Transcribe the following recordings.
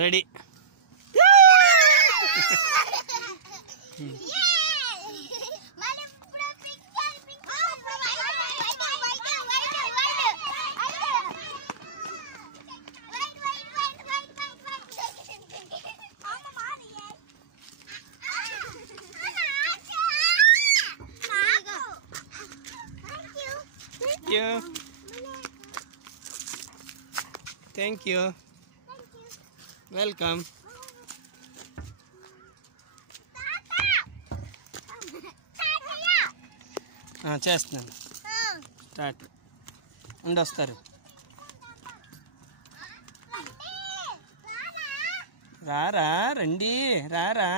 Ready. Thank you. Welcome. చేస్తున్నాను. Start. వస్తారు. రారా, రండి, రారా.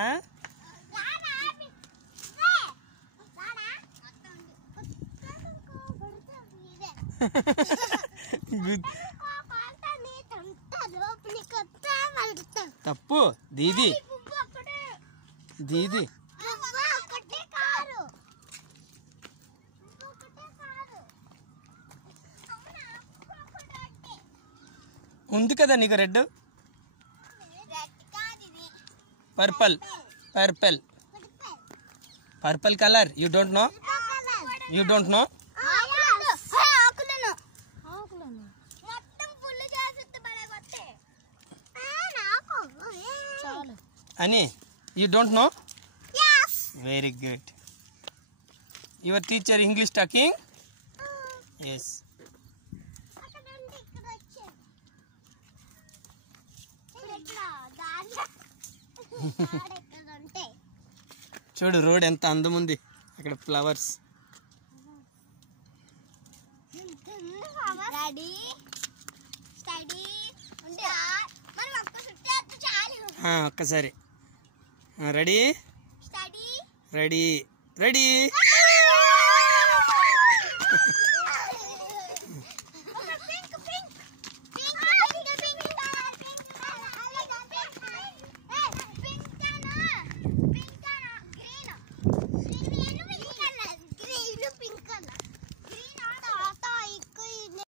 తప్పు దీది, దీది. ఉంది కదా నీకు red, purple, purple, purple colour. You don't know, you don't know. అని you don't know. Very good. Your teacher English talking. Yes. చూడు రోడ్ ఎంత అందం ఉంది, అక్కడ ఫ్లవర్స్. ఒక్కసారి రెడీ, రెడీ, రెడీ.